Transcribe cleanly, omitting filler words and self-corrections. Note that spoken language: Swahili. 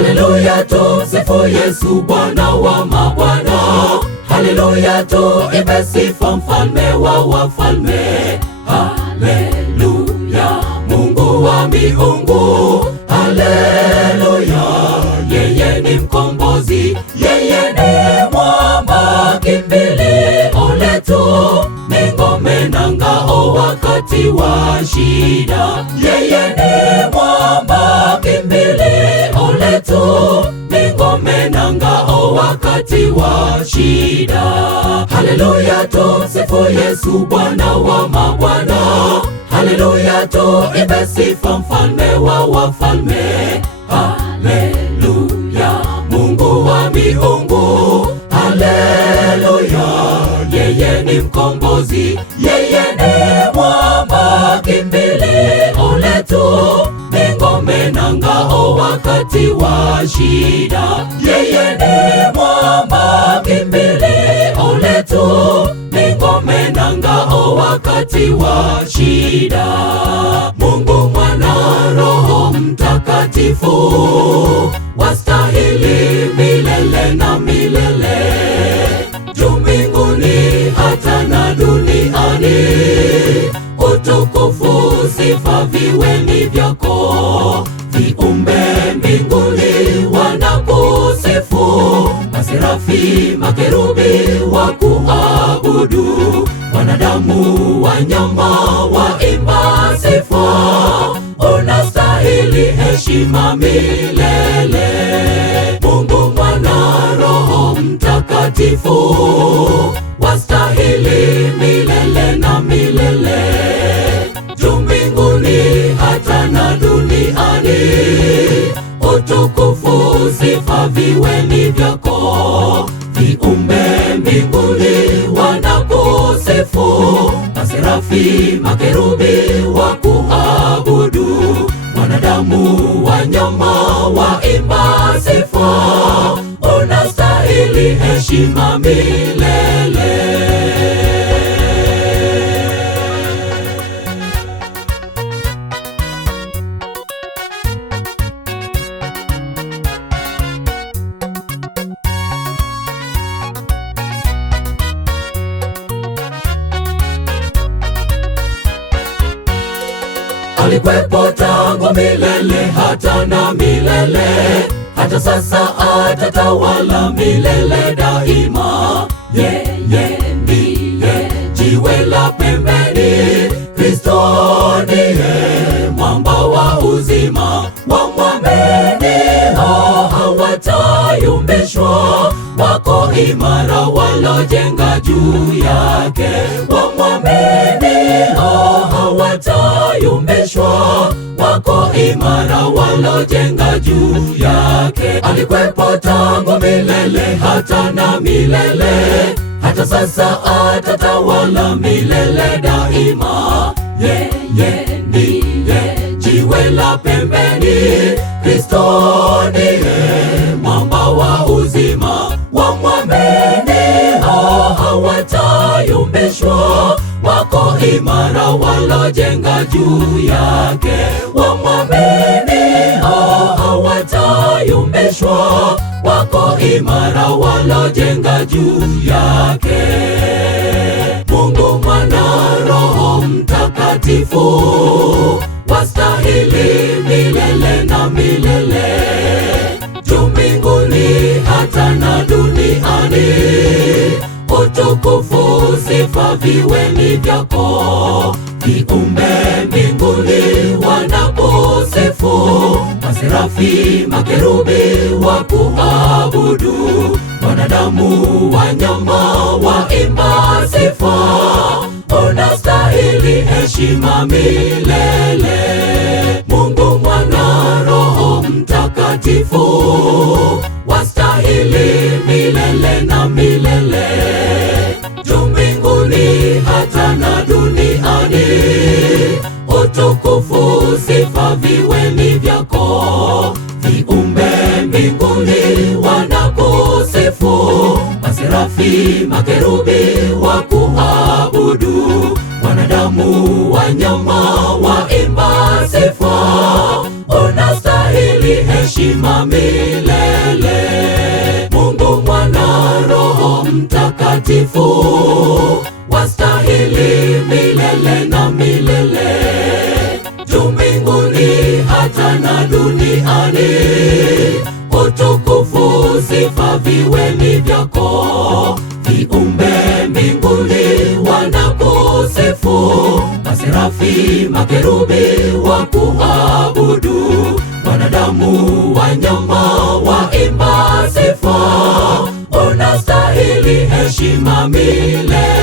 Haleluya, tumsifu Yesu Bwana wa mabwana. Haleluya, tuimbe sifa mfalme wa wafalme. Haleluya, Mungu wa miungu. Haleluya, yeye ni mkombozi, yeye ni mwamba, kimbilio letu, ni ngome na ngao wakati wa shida. Yeye ni mwamba, kimbilio letu, ni ngome na ngao wakati wa shida. Haleluya, tumsifu Yesu Bwana wa mabwana. Haleluya, tuimbe sifa mfalme wa wafalme. Haleluya, Mungu wa miungu. Haleluya, yeye ni mkombozi, yeye ni mwamba, kimbilio letu, ni ngome na ngao wakati wa shida. Yeye ni mwamba, kimbilio letu, ni ngome na ngao wakati wa shida. Mungu Mwana, Roho Mtakatifu, wastahili milele na milele, juu mbinguni hata na duniani. Utukufu, sifa viwe ni vyako, viumbe mbinguni wanakusifu, maserafi, makerubi wakuabudu, wanadamu, wanyama waimba sifa. Unastahili heshima milele. Mungu Mwana, Roho Mtakatifu, wastahili milele na milele, juu mbinguni hata na duniani. Utukufu, sifa viwe ni vyako, viumbe mbinguni wanakusifu, maserafi, makerubi wakuabudu, wanadamu, wanyama waimba sifa. Unastahili heshima milele. Alikwepo tangu milele hata na milele, hata sasa atatawala milele daima. Yeye ndiye jiwe la pembeni, Kristo ndiye mwamba wa uzima. Wamwaminio hawatayumbishwa, wako imara walojenga juu yake. Wamwaminio hawatayumbishwa, wako imara walojenga juu yake. Alikwepo tangu milele hata na milele, hata sasa atatawala milele daima. Yeye ndiye jiwe la pembeni, Kristo ndiye mwamba wa uzima. Wamwaminio hawatayumbishwa, wako imara walojenga juu yake. Wamwaminio hawatayumbishwa, wako imara walojenga juu yake. Mungu Mwana, Roho Mtakatifu, wastahili milele na milele, juu mbinguni hata na duniani. Utukufu, sifa viwe ni vyako, viumbe mbinguni wanakusifu, maserafi, makerubi wakuabudu, wanadamu, wanyama waimba sifa. Unastahili heshima milele. Mungu Mwana, Roho Mtakatifu, wastahili milele na milele, juu mbinguni hata na duniani. Utukufu, sifa viwe ni vyako, viumbe mbinguni wanakusifu, maserafi, makerubi wakuabudu, wanadamu, wanyama waimba sifa. Unastahili heshima milele. watakatifu, wastahili milele na milele. Juu mbinguni hata na duniani, utukufu sifa viwe ni vyako. Viumbe mbinguni wanakusifu, maserafi makerubi wakuabudu, wanadamu wanyama waimba sifa. Unastahili heshima milele.